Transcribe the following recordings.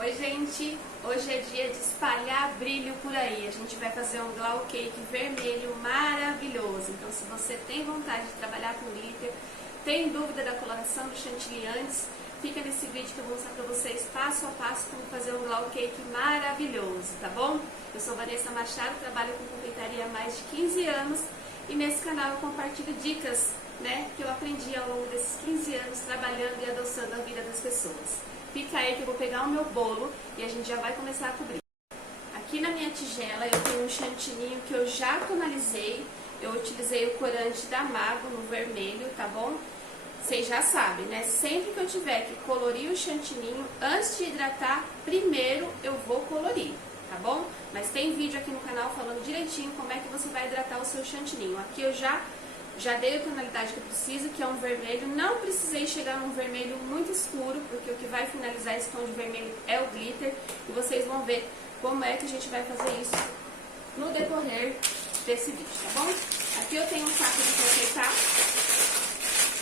Oi gente, hoje é dia de espalhar brilho por aí. A gente vai fazer um glow cake vermelho maravilhoso. Então se você tem vontade de trabalhar com glitter, tem dúvida da coloração do chantilly antes, fica nesse vídeo que eu vou mostrar pra vocês passo a passo como fazer um glow cake maravilhoso, tá bom? Eu sou Vanessa Machado, trabalho com confeitaria há mais de 15 anos e nesse canal eu compartilho dicas, que eu aprendi ao longo desses 15 anos trabalhando e adoçando a vida das pessoas. Fica aí que eu vou pegar o meu bolo e a gente já vai começar a cobrir. Aqui na minha tigela eu tenho um chantininho que eu já tonalizei. Eu utilizei o corante da Mago no vermelho, tá bom? Vocês já sabem, né? Sempre que eu tiver que colorir o chantininho, antes de hidratar, primeiro eu vou colorir, tá bom? Mas tem vídeo aqui no canal falando direitinho como é que você vai hidratar o seu chantininho. Aqui eu já dei a tonalidade que eu preciso, que é um vermelho. Não precisei chegar num vermelho muito escuro, porque o que vai finalizar esse tom de vermelho é o glitter. E vocês vão ver como é que a gente vai fazer isso no decorrer desse vídeo, tá bom? Aqui eu tenho um saco de confeitar,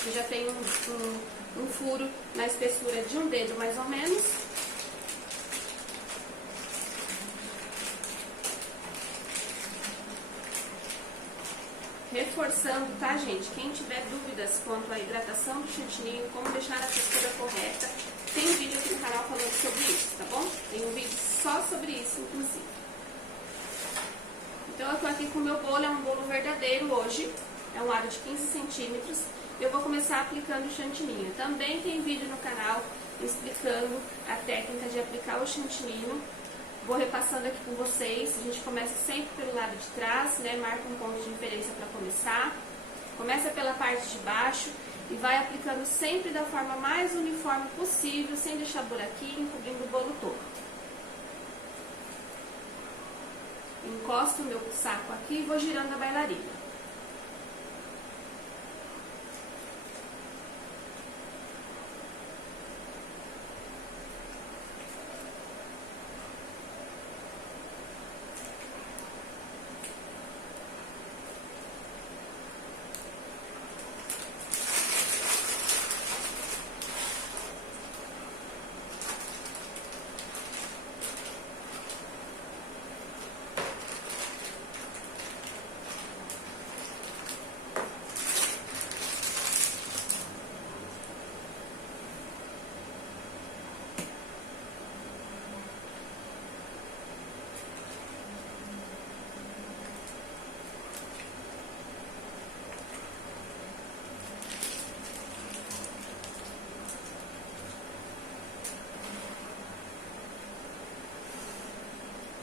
que já tem um furo na espessura de um dedo mais ou menos. Reforçando, tá, gente? Quem tiver dúvidas quanto à hidratação do chantininho, como deixar a textura correta, tem um vídeo aqui no canal falando sobre isso, tá bom? Tem um vídeo só sobre isso, inclusive. Então, eu tô aqui com o meu bolo, é um bolo verdadeiro hoje, é um aro de 15 centímetros. Eu vou começar aplicando o chantininho. Também tem vídeo no canal explicando a técnica de aplicar o chantininho. Vou repassando aqui com vocês. A gente começa sempre pelo lado de trás, marca um ponto de referência para começar. Começa pela parte de baixo e vai aplicando sempre da forma mais uniforme possível, sem deixar buraquinho, cobrindo o bolo todo. Encosto o meu saco aqui e vou girando a bailarina.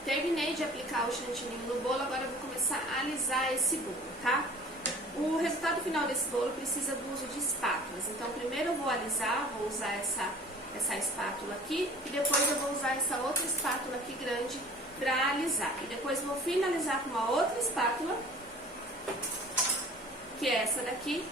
Terminei de aplicar o chantininho no bolo, agora eu vou começar a alisar esse bolo, tá? O resultado final desse bolo precisa do uso de espátulas. Então, primeiro eu vou alisar, vou usar essa espátula aqui, e depois eu vou usar essa outra espátula aqui grande para alisar. E depois vou finalizar com uma outra espátula, que é essa daqui,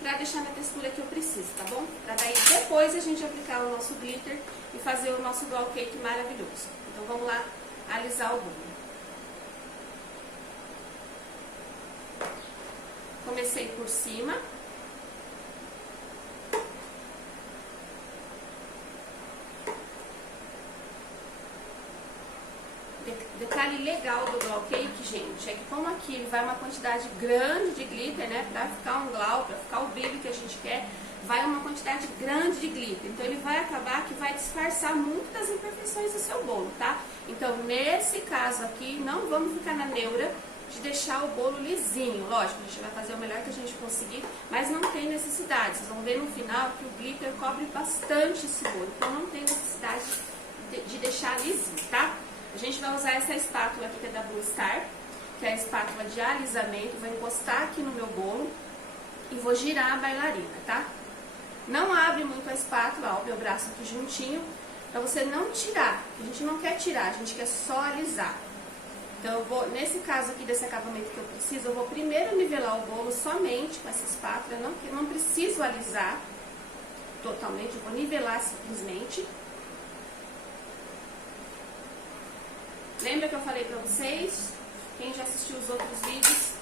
para deixar na textura que eu preciso, tá bom? Para daí depois a gente aplicar o nosso glitter e fazer o nosso glow cake maravilhoso. Então, vamos lá alisar o bolo. Comecei por cima. Detalhe legal do glow cake, gente, é que como aqui ele vai uma quantidade grande de glitter, pra ficar um glow, pra ficar o brilho que a gente quer, vai uma quantidade grande de glitter. Então ele vai acabar que vai disfarçar muito das imperfeições do seu bolo, tá? Então nesse caso aqui, não vamos ficar na neura de deixar o bolo lisinho. Lógico, a gente vai fazer o melhor que a gente conseguir, mas não tem necessidade. Vocês vão ver no final que o glitter cobre bastante esse bolo, então não tem necessidade de deixar lisinho, tá? A gente vai usar essa espátula aqui que é da Blue Star, que é a espátula de alisamento. Vou encostar aqui no meu bolo e vou girar a bailarina, tá? Não abre muito a espátula, ó, o meu braço aqui juntinho, pra você não tirar. A gente não quer tirar, a gente quer só alisar. Então eu vou, nesse caso aqui desse acabamento que eu preciso, eu vou primeiro nivelar o bolo somente com essa espátula. Eu não preciso alisar totalmente, eu vou nivelar simplesmente. Lembra que eu falei pra vocês, quem já assistiu os outros vídeos,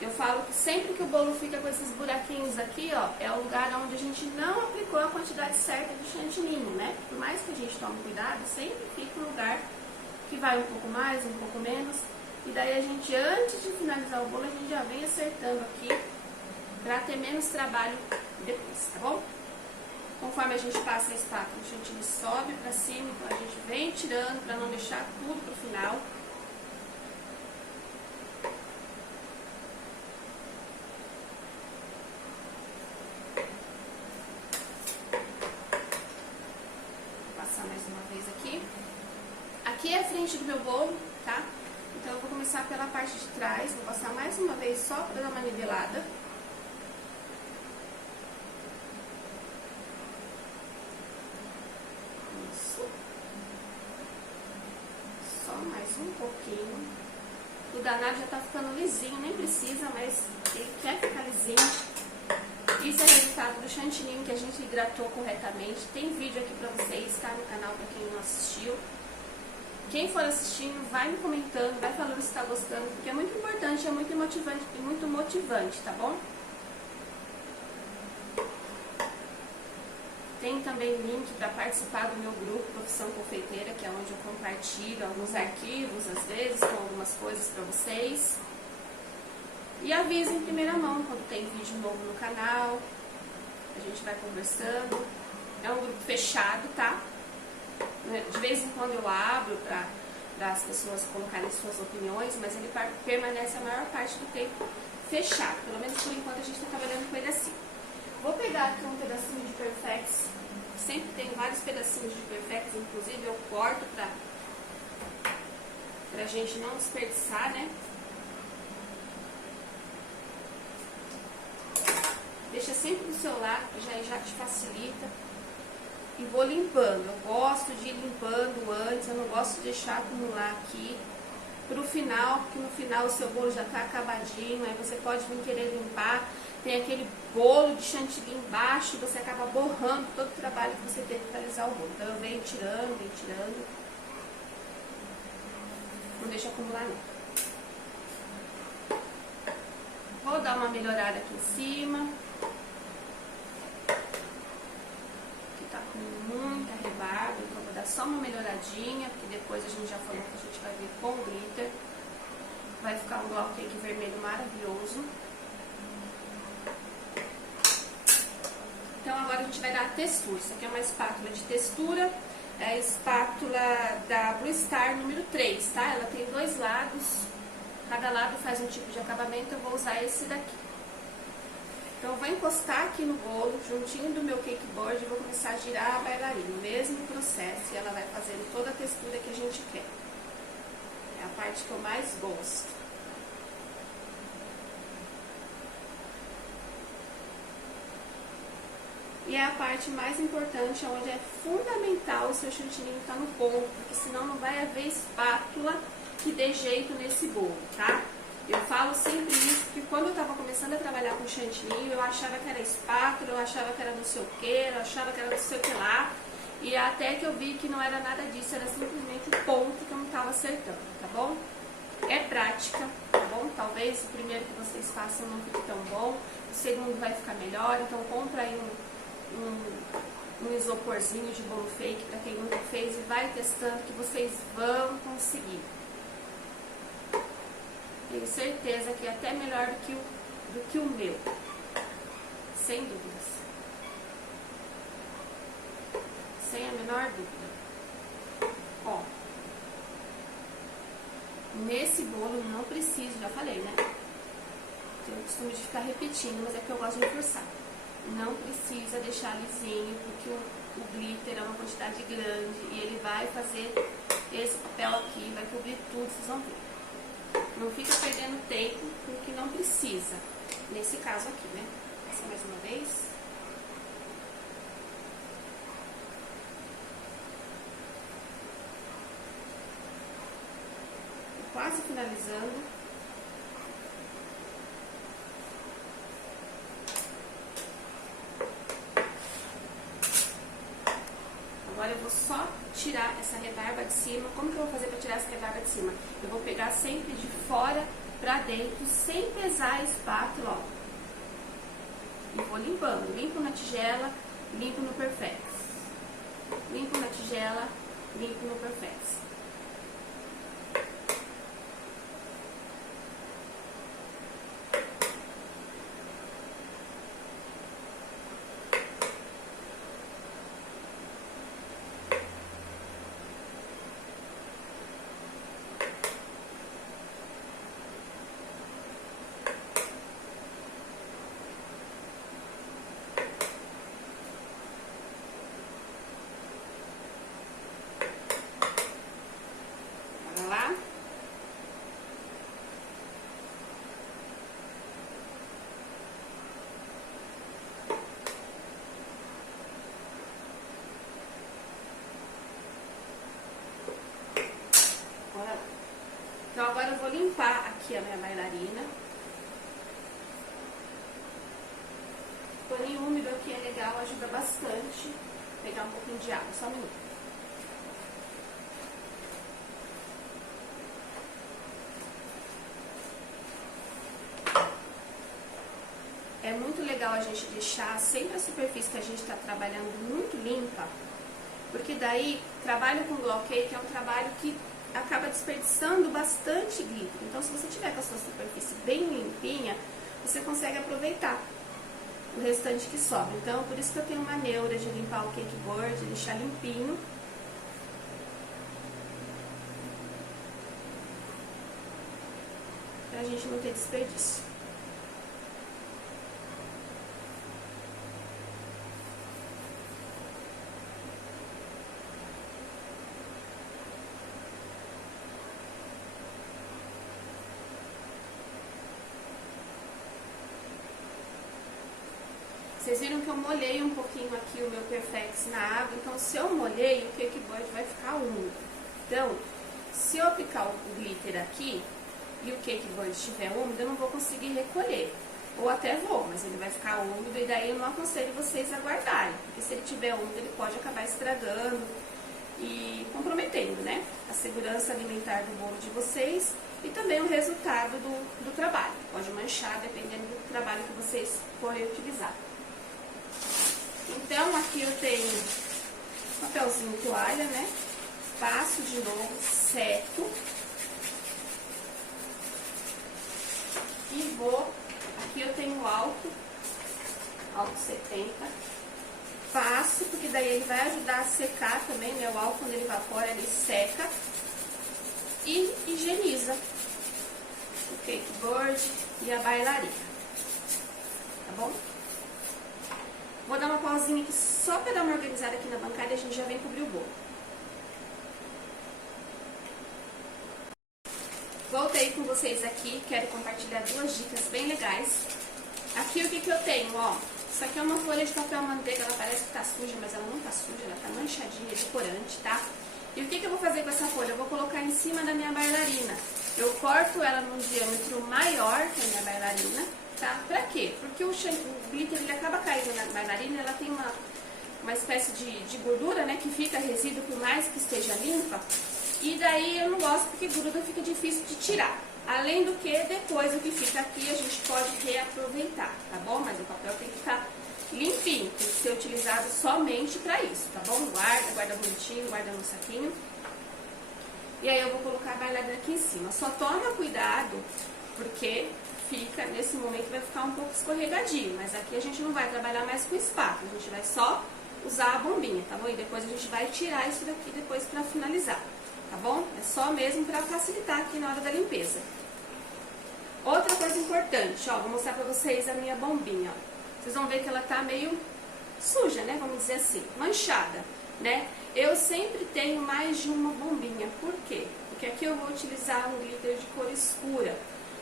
Eu falo que sempre que o bolo fica com esses buraquinhos aqui, ó, é o lugar onde a gente não aplicou a quantidade certa de chantininho, né? Por mais que a gente tome cuidado, sempre fica um lugar que vai um pouco mais, um pouco menos. E daí a gente, antes de finalizar o bolo, a gente já vem acertando aqui pra ter menos trabalho depois, tá bom? Conforme a gente passa a espátula, o chantilly sobe pra cima, então a gente vem tirando pra não deixar tudo pro final. Aqui é a frente do meu bolo, tá? Então eu vou começar pela parte de trás, vou passar mais uma vez só para dar uma nivelada. Isso. Só mais um pouquinho. O danado já tá ficando lisinho, nem precisa, mas ele quer ficar lisinho. Isso é resultado do chantininho que a gente hidratou corretamente. Tem vídeo aqui pra vocês, tá? No canal, pra quem não assistiu. Quem for assistindo, vai me comentando, vai falando se tá gostando, porque é muito importante, é muito motivante, tá bom? Tem também link para participar do meu grupo Profissão Confeiteira, que é onde eu compartilho alguns arquivos, às vezes, com algumas coisas para vocês. E aviso em primeira mão quando tem vídeo novo no canal, a gente vai conversando. É um grupo fechado, tá? De vez em quando eu abro para as pessoas colocarem suas opiniões, mas ele permanece a maior parte do tempo fechado. Pelo menos por enquanto a gente está trabalhando com ele assim. Vou pegar aqui um pedacinho de Perfex. Sempre tem vários pedacinhos de Perfex, inclusive eu corto para a gente não desperdiçar, né? Deixa sempre do seu lado, já te facilita. E vou limpando. Eu gosto de ir limpando antes, eu não gosto de deixar acumular aqui pro final, porque no final o seu bolo já tá acabadinho, aí você pode vir querer limpar, tem aquele bolo de chantilly embaixo e você acaba borrando todo o trabalho que você teve para realizar o bolo. Então eu venho tirando. Não deixa acumular não. Vou dar uma melhorada aqui em cima. Tá com muita rebarba, então vou dar só uma melhoradinha, porque depois a gente já falou que a gente vai vir com glitter. Vai ficar um glow cake vermelho maravilhoso. Então agora a gente vai dar a textura. Isso aqui é uma espátula de textura, é a espátula da Blue Star número 3, tá? Ela tem dois lados, cada lado faz um tipo de acabamento, eu vou usar esse daqui. Então, eu vou encostar aqui no bolo, juntinho do meu cake board, e vou começar a girar a bailarina, o mesmo processo, e ela vai fazendo toda a textura que a gente quer. É a parte que eu mais gosto. E é a parte mais importante, onde é fundamental o seu chantilly estar no ponto, porque senão não vai haver espátula que dê jeito nesse bolo, tá? Eu falo sempre isso, porque quando eu estava começando a trabalhar com chantilly, eu achava que era espátula, eu achava que era não sei o que, eu achava que era não sei o que lá, e até que eu vi que não era nada disso, era simplesmente o ponto que eu não estava acertando, tá bom? É prática, tá bom? Talvez o primeiro que vocês façam não fique tão bom, o segundo vai ficar melhor, então compra aí um isoporzinho de bolo fake para quem nunca fez e vai testando que vocês vão conseguir. Tenho certeza que é até melhor do que o meu, sem dúvidas, sem a menor dúvida. Ó, nesse bolo não preciso, já falei, né? Tenho o costume de ficar repetindo, mas é porque eu gosto de reforçar. Não precisa deixar lisinho, porque o glitter é uma quantidade grande e ele vai fazer esse papel aqui, vai cobrir tudo, vocês vão ver. Não fica perdendo tempo com o que não precisa. Nesse caso aqui, né? Passa mais uma vez. Tô quase finalizando. Agora eu vou só tirar essa rebarba de cima. Como que eu vou fazer para tirar essa rebarba de cima? Eu vou pegar sempre de fora pra dentro, sem pesar a espátula, ó. E vou limpando, limpo na tigela, limpo no Perfex. Limpo na tigela, limpo no Perfex. Então agora eu vou limpar aqui a minha bailarina. Paninho úmido aqui é legal, ajuda bastante. Vou pegar um pouquinho de água, só um minuto. É muito legal a gente deixar sempre a superfície que a gente está trabalhando muito limpa, porque daí, trabalho com glow cake é um trabalho que acaba desperdiçando bastante glitter. Então, se você tiver com a sua superfície bem limpinha, você consegue aproveitar o restante que sobra. Então, por isso que eu tenho uma neura de limpar o cake board, deixar limpinho. Pra gente não ter desperdício. Vocês viram que eu molhei um pouquinho aqui o meu Perfex na água, então se eu molhei, o cake board vai ficar úmido. Então, se eu aplicar o glitter aqui e o cake board estiver úmido, eu não vou conseguir recolher. Ou até vou, mas ele vai ficar úmido e daí eu não aconselho vocês a guardarem, porque se ele estiver úmido, ele pode acabar estragando e comprometendo, né, a segurança alimentar do bolo de vocês e também o resultado do trabalho. Pode manchar dependendo do trabalho que vocês forem utilizar. Então, aqui eu tenho papelzinho toalha, né? Passo de novo, seco. E vou, aqui eu tenho álcool 70. Passo, porque daí ele vai ajudar a secar também, né? O álcool, quando ele evapora, ele seca. E higieniza o cake board e a bailarina. Tá bom? Vou dar uma pausinha aqui só para dar uma organizada aqui na bancada e a gente já vem cobrir o bolo. Voltei com vocês aqui, quero compartilhar duas dicas bem legais. Aqui o que eu tenho, ó. Isso aqui é uma folha de papel manteiga, ela parece que tá suja, mas ela não tá suja, ela tá manchadinha de corante, tá? E o que eu vou fazer com essa folha? Eu vou colocar em cima da minha bailarina. Eu corto ela num diâmetro maior que a minha bailarina. Tá? Pra quê? Porque o glitter ele acaba caindo na bailarina, ela tem uma espécie de gordura, né, que fica resíduo por mais que esteja limpa, e daí eu não gosto porque gordura fica difícil de tirar. Além do que, depois o que fica aqui a gente pode reaproveitar, tá bom? Mas o papel tem que ficar limpinho, tem que ser utilizado somente pra isso, tá bom? Guarda bonitinho, guarda no saquinho. E aí eu vou colocar a bailarina aqui em cima. Só toma cuidado, porque fica, nesse momento vai ficar um pouco escorregadio, mas aqui a gente não vai trabalhar mais com espátula, a gente vai só usar a bombinha, tá bom? E depois a gente vai tirar isso daqui depois pra finalizar, tá bom? É só mesmo pra facilitar aqui na hora da limpeza. Outra coisa importante, ó, vou mostrar pra vocês a minha bombinha, ó. Vocês vão ver que ela tá meio suja, né? Vamos dizer assim, manchada, né? Eu sempre tenho mais de uma bombinha, por quê? Porque aqui eu vou utilizar um glitter de cor escura.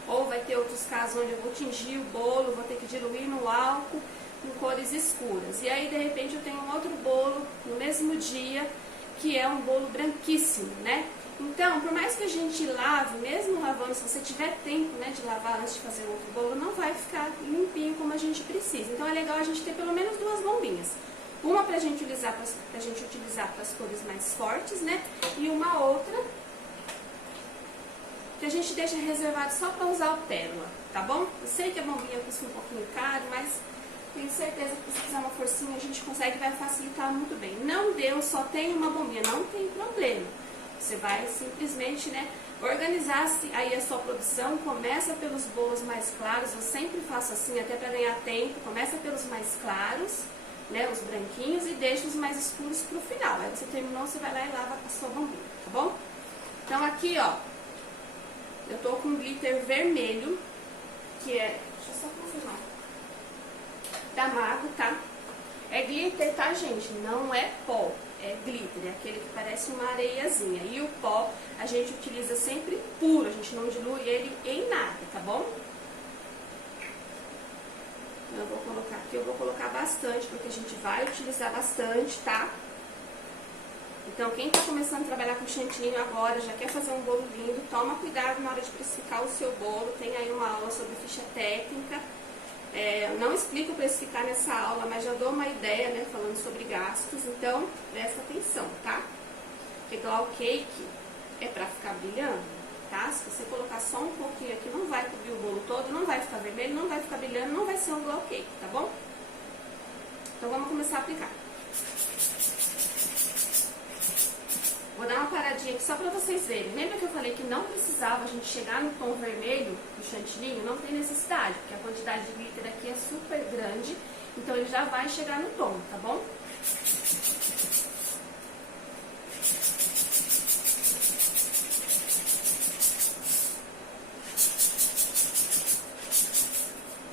Ou vai ter outros casos onde eu vou tingir o bolo, vou ter que diluir no álcool com cores escuras. E aí, de repente, eu tenho um outro bolo no mesmo dia, que é um bolo branquíssimo, né? Então, por mais que a gente lave, mesmo lavando, se você tiver tempo, né, de lavar antes de fazer o outro bolo, não vai ficar limpinho como a gente precisa. Então, é legal a gente ter pelo menos duas bombinhas. Uma pra gente utilizar para as cores mais fortes, né? E uma outra que a gente deixa reservado só para usar o pérola, tá bom? Eu sei que a bombinha custa um pouquinho caro, mas tenho certeza que se fizer uma forcinha a gente consegue, vai facilitar muito bem. Não deu, só tem uma bombinha, não tem problema. Você vai simplesmente, né, organizar aí a sua produção, começa pelos bolos mais claros, eu sempre faço assim, até para ganhar tempo, começa pelos mais claros, né, os branquinhos, e deixa os mais escuros pro final. Aí você terminou, você vai lá e lava a sua bombinha, tá bom? Então aqui, ó, eu tô com glitter vermelho, que é, deixa eu só confirmar, da Mago, tá? É glitter, tá, gente? Não é pó, é glitter, é aquele que parece uma areiazinha. E o pó a gente utiliza sempre puro, a gente não dilui ele em nada, tá bom? Então eu vou colocar aqui, eu vou colocar bastante, porque a gente vai utilizar bastante, tá? Então quem tá começando a trabalhar com chantilly agora, já quer fazer um bolo lindo, toma cuidado na hora de precificar o seu bolo. Tem aí uma aula sobre ficha técnica. Não explico precificar nessa aula, mas já dou uma ideia, né, falando sobre gastos, então presta atenção, tá? Porque glow cake é pra ficar brilhando, tá? Se você colocar só um pouquinho aqui, não vai cobrir o bolo todo, não vai ficar vermelho, não vai ficar brilhando, não vai ser um glow cake, tá bom? Então vamos começar a aplicar. Vou dar uma paradinha aqui só pra vocês verem. Lembra que eu falei que não precisava a gente chegar no tom vermelho do chantilly? Não tem necessidade, porque a quantidade de glitter aqui é super grande, então ele já vai chegar no tom, tá bom?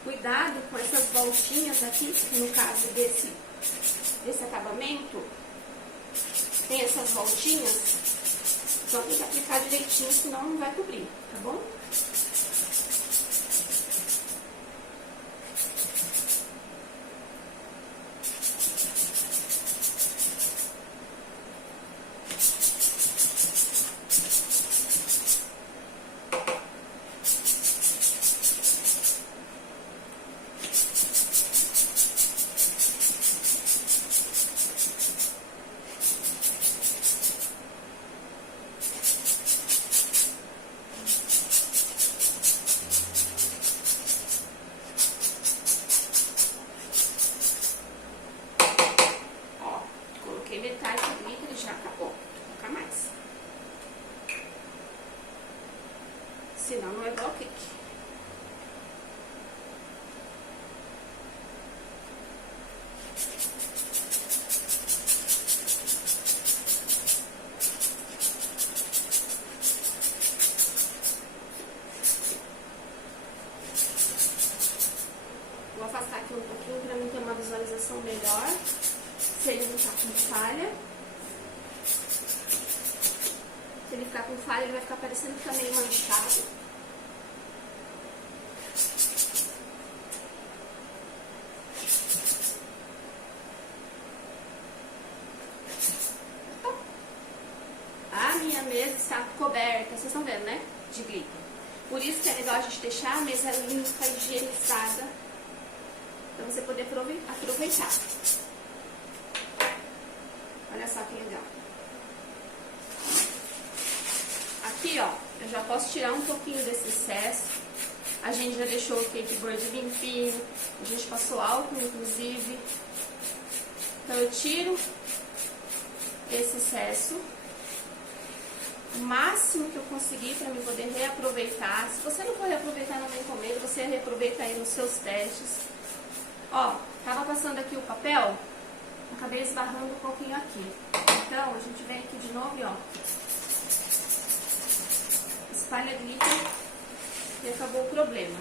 Cuidado com essas voltinhas aqui, no caso desse acabamento. Tem essas voltinhas, só tem que aplicar direitinho, senão não vai cobrir, tá bom? Metade do glitter já acabou, vou colocar mais. Senão não é glow cake. Vou afastar aqui um pouquinho para mim ter uma visualização melhor. Se ele não tá com falha, se ele ficar com falha, ele vai ficar parecendo que tá meio manchado. A minha mesa está coberta, vocês estão vendo, né? De glitter. Por isso que é legal a gente deixar a mesa limpa, higienizada, para você poder aproveitar. Olha só que legal. Aqui, ó, eu já posso tirar um pouquinho desse excesso. A gente já deixou o cake board limpinho, a gente passou álcool, inclusive. Então eu tiro esse excesso o máximo que eu conseguir para me poder reaproveitar. Se você não for reaproveitar no meio comer, você reaproveita aí nos seus testes. Ó, tava passando aqui o papel, acabei esbarrando um pouquinho aqui. Então, a gente vem aqui de novo e ó, espalha glitter e acabou o problema.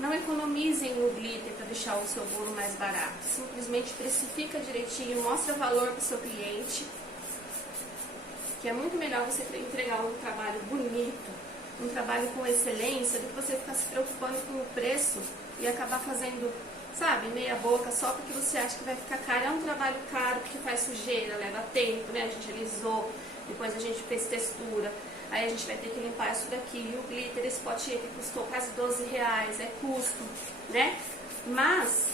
Não economizem no glitter para deixar o seu bolo mais barato. Simplesmente precifica direitinho, mostra valor para o seu cliente. Que é muito melhor você entregar um trabalho bonito, um trabalho com excelência, do que você ficar se preocupando com o preço e acabar fazendo, sabe, meia boca só porque você acha que vai ficar caro. É um trabalho caro porque faz sujeira, leva tempo, né? A gente alisou, depois a gente fez textura, aí a gente vai ter que limpar isso daqui. E o glitter, esse potinho aqui custou quase R$12, é custo, né? Mas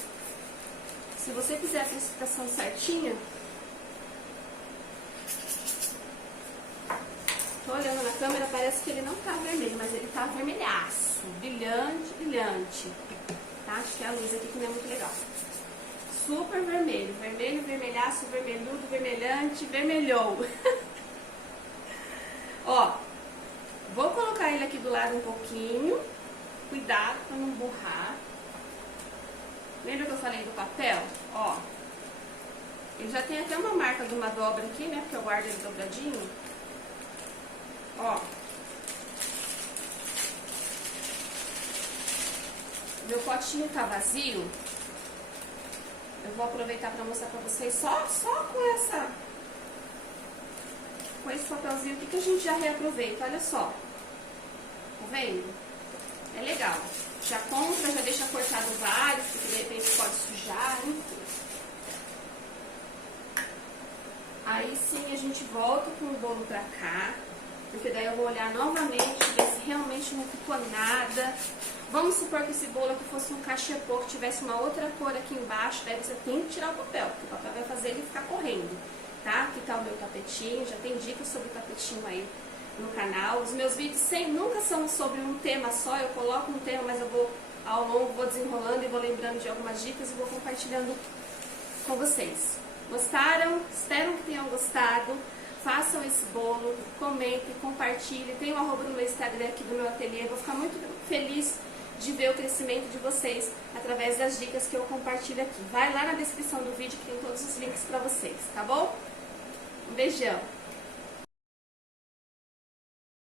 Se você fizer a precipitação certinha, tô olhando na câmera, parece que ele não tá vermelho, mas ele tá vermelhaço, brilhante, brilhante. Tá? Acho que é a luz aqui que não é muito legal. Super vermelho, vermelho, vermelhaço, vermelhudo, vermelhante, vermelhou. Ó, vou colocar ele aqui do lado um pouquinho, cuidado para não borrar. Lembra que eu falei do papel? Ó, ele já tem até uma marca de uma dobra aqui, né, porque eu guardo ele dobradinho. Ó, meu potinho tá vazio. Eu vou aproveitar para mostrar para vocês só com esse papelzinho aqui que a gente já reaproveita. Olha só, tá vendo? É legal. Já compra, já deixa cortado vários, porque de repente pode sujar, enfim. Aí sim a gente volta com o bolo pra cá, porque daí eu vou olhar novamente, ver se realmente não ficou nada. Vamos supor que esse bolo aqui fosse um cachepô, que tivesse uma outra cor aqui embaixo, daí você tem que tirar o papel, porque o papel vai fazer ele ficar correndo, tá? Aqui tá o meu tapetinho, já tem dicas sobre o tapetinho aí no canal. Os meus vídeos nunca são sobre um tema só, eu coloco um tema, mas eu vou ao longo, vou desenrolando e vou lembrando de algumas dicas e vou compartilhando com vocês. Gostaram? Espero que tenham gostado. Façam esse bolo, comentem, compartilhem. Tem o arroba no meu Instagram aqui do meu ateliê. Vou ficar muito feliz de ver o crescimento de vocês através das dicas que eu compartilho aqui. Vai lá na descrição do vídeo que tem todos os links para vocês, tá bom? Um beijão!